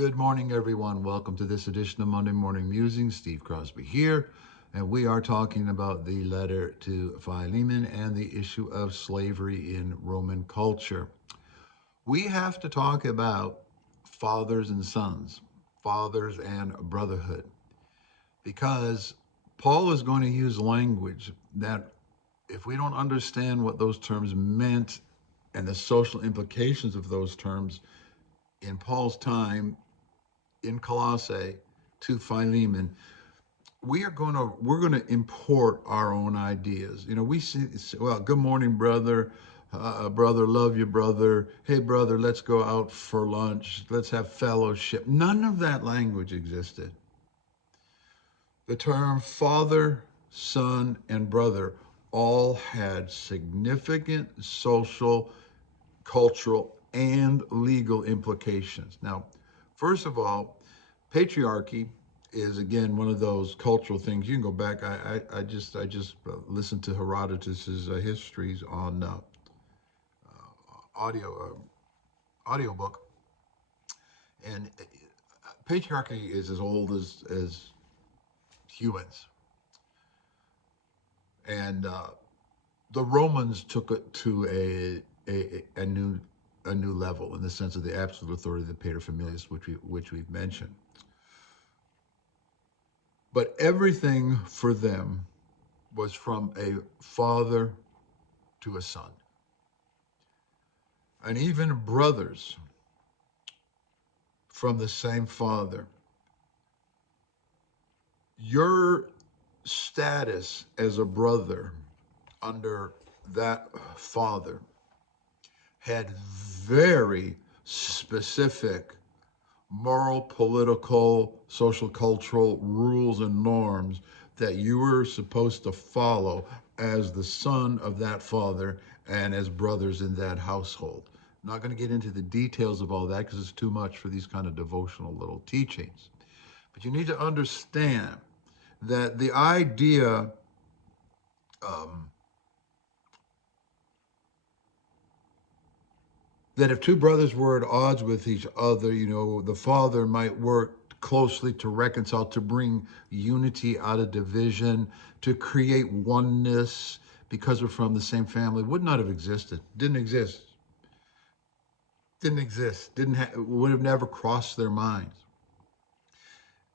Good morning, everyone. Welcome to this edition of Monday Morning Musings. Steve Crosby here, and we are talking about the letter to Philemon and the issue of slavery in Roman culture. We have to talk about fathers and sons, fathers and brotherhood, because Paul is going to use language that, if we don't understand what those terms meant and the social implications of those terms in Paul's time in Colossae to Philemon, we're gonna import our own ideas. We see, well, good morning, brother. Brother, love you, brother. Hey, brother, let's go out for lunch. Let's have fellowship. None of that language existed. The term father, son, and brother all had significant social, cultural, and legal implications. Now, first of all, patriarchy is again one of those cultural things. You can go back. I just listened to Herodotus's histories on audio audiobook, and patriarchy is as old as humans, and the Romans took it to a new level in the sense of the absolute authority of the pater familias, which we've mentioned. But everything for them was from a father to a son. And even brothers from the same father. Your status as a brother under that father had very specific moral, political, social, cultural rules and norms that you were supposed to follow as the son of that father and as brothers in that household. I'm not going to get into the details of all that because it's too much for these kind of devotional little teachings. But you need to understand that the idea um, that if two brothers were at odds with each other, the father might work closely to reconcile, to bring unity out of division, to create oneness because we're from the same family, would not have existed. Didn't exist. Didn't exist. Would have never crossed their minds.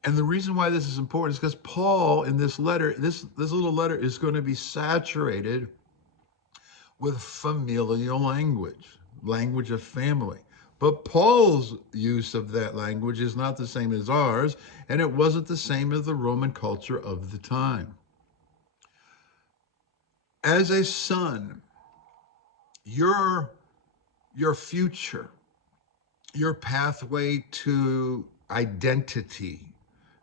And the reason why this is important is because Paul, in this letter, this little letter is going to be saturated with familial language of family. But Paul's use of that language is not the same as ours, and it wasn't the same as the Roman culture of the time. As a son, your future, your pathway to identity,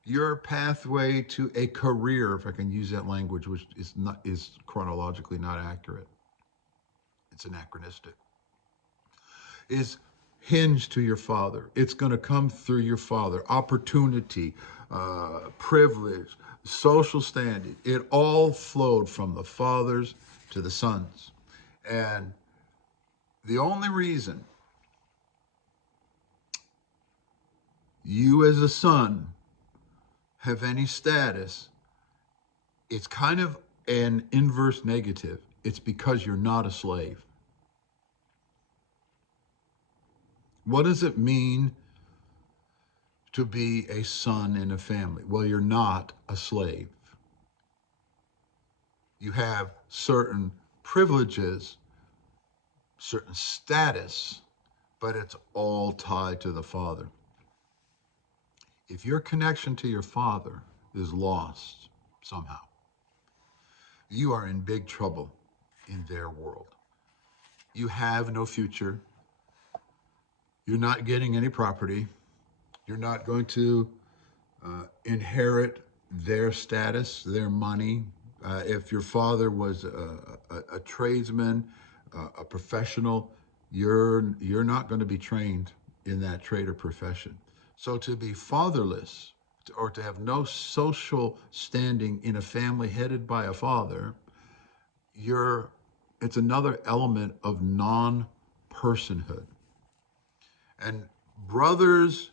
your pathway to a career, if I can use that language, which is chronologically not accurate, it's anachronistic, is hinged to your father. It's going to come through your father. Opportunity, privilege, social standing, it all flowed from the fathers to the sons. And the only reason you as a son have any status, it's kind of an inverse negative. It's because you're not a slave. What does it mean to be a son in a family? Well, you're not a slave. You have certain privileges, certain status, but it's all tied to the father. If your connection to your father is lost somehow, you are in big trouble in their world. You have no future. You're not getting any property. You're not going to inherit their status, their money. If your father was a tradesman, a professional, you're not going to be trained in that trade or profession. So to be fatherless or to have no social standing in a family headed by a father, you're it's another element of non-personhood. And brothers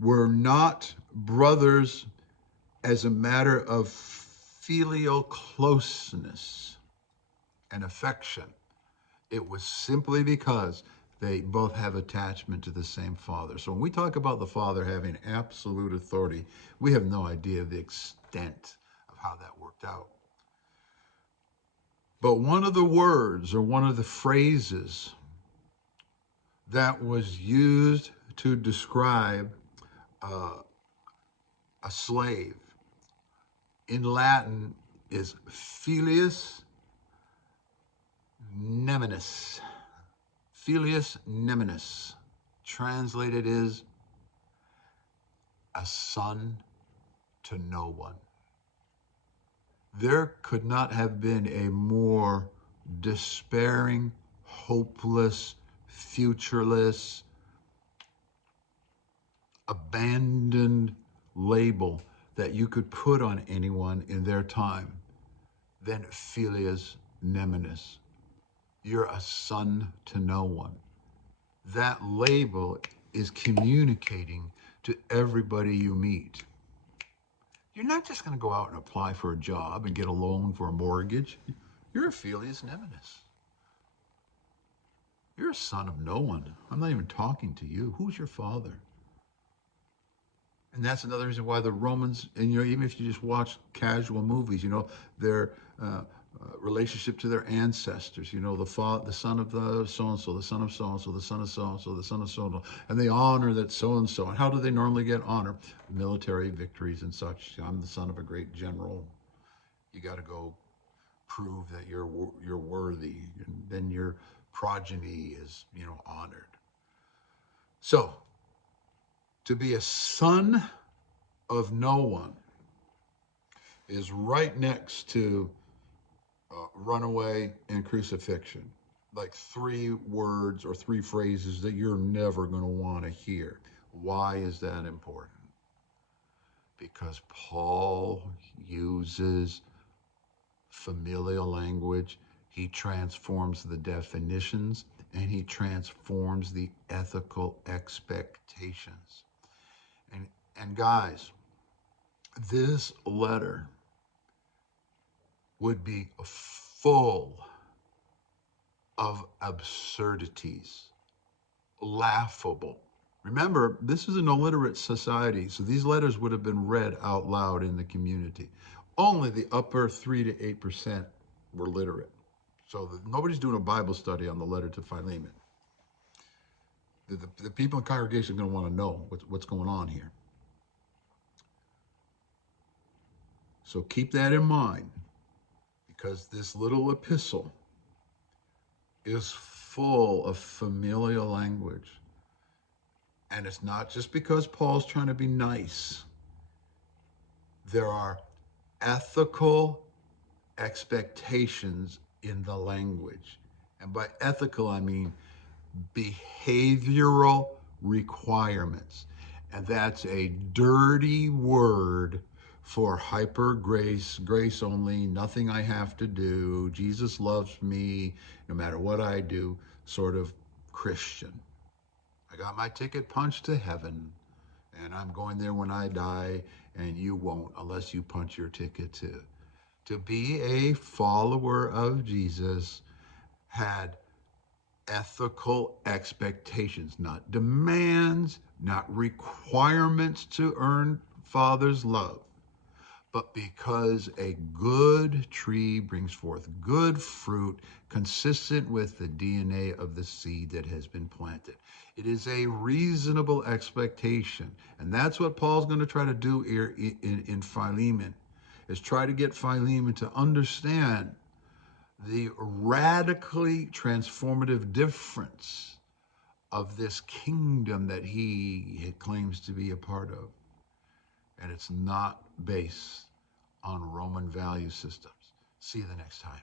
were not brothers as a matter of filial closeness and affection. It was simply because they both have attachment to the same Father. So when we talk about the Father having absolute authority, we have no idea the extent of how that worked out. But one of the words or one of the phrases that was used to describe uh, a slave in Latin is filius neminis. Filius neminis. Translated is a son to no one. There could not have been a more despairing, hopeless, futureless, abandoned label that you could put on anyone in their time than filius neminis. You're a son to no one. That label is communicating to everybody you meet. You're not just going to go out and apply for a job and get a loan for a mortgage. You're a filius neminis. You're a son of no one. I'm not even talking to you. Who's your father? And that's another reason why the Romans, and even if you just watch casual movies, their relationship to their ancestors, the son of the so and so, the son of so and so, the son of so and so, the son of so and so, and they honor that so and so. And how do they normally get honor? Military victories and such. I'm the son of a great general. You got to go prove that you're worthy, and then your progeny is honored. So to be a son of no one is right next to runaway and crucifixion, like three words or three phrases that you're never going to want to hear. Why is that important? Because Paul uses familial language. He transforms the definitions and he transforms the ethical expectations. And guys, this letter would be full of absurdities, laughable. Remember, this is an illiterate society, so these letters would have been read out loud in the community. Only the upper 3 to 8% were literate. So nobody's doing a Bible study on the letter to Philemon. The people in the congregation are going to want to know what's going on here. So keep that in mind, because this little epistle is full of familial language. And it's not just because Paul's trying to be nice. There are ethical expectations in the language. And by ethical, I mean behavioral requirements. And that's a dirty word for hyper grace, grace only, nothing I have to do, Jesus loves me no matter what I do, sort of Christian. I got my ticket punched to heaven, and I'm going there when I die, and you won't unless you punch your ticket too. To be a follower of Jesus had ethical expectations, not demands, not requirements to earn Father's love, but because a good tree brings forth good fruit consistent with the DNA of the seed that has been planted. It is a reasonable expectation. And that's what Paul's going to try to do here in Philemon, is try to get Philemon to understand the radically transformative difference of this kingdom that he claims to be a part of. And it's not based on Roman value systems. See you the next time.